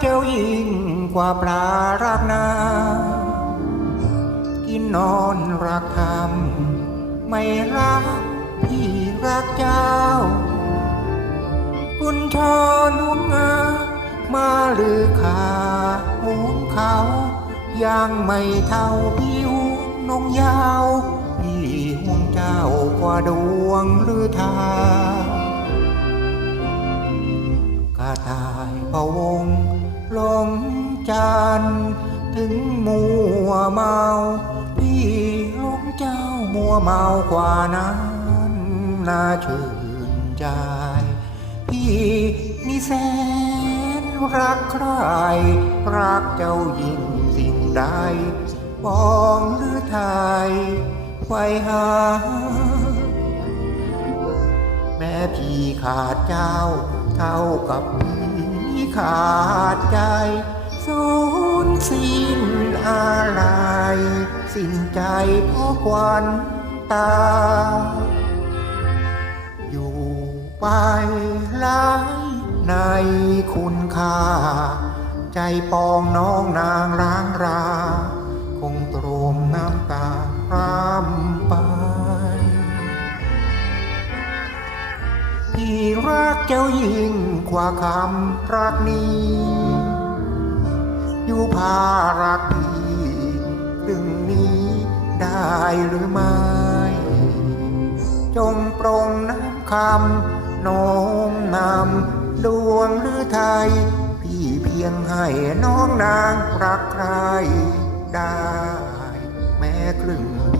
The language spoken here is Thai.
เจ้ายิ่งกว่าปลารักนากินนอนรักธรรมไม่รักพี่รักเจ้า คุณชอนหุงงามาหรือขาหุงเขายังไม่เท่าพี่หุงนงยาวพี่ห่วงเจ้ากว่าดวงหรือทางกระตายพะวง หลงจันถึงมัวเมาพี่หลงเจ้ามัวเมากว่านั้นน่าชื่นใจพี่นี่แสนรักใคร รักเจ้ายิ่งสิ่งใดปองหรือไทยไฟหา แม้พี่ขาดเจ้าเท่ากับพี่ ขาดใจสูญสิ้นอะไรสิ้นใจเพราะควันตา อยู่ไปหลายในคุณค่า ใจปองน้องนางร้างรา คงตรมน้ำตา พี่รักเจ้ายิ่งกว่าคำรักนี้ อยู่พารักพี่ถึงนี้ได้หรือไม่ จงปรงน้ำคำน้มนำดวงหรือไทย พี่เพียงให้น้องนางรักใครได้ แม้ครึ่งเดี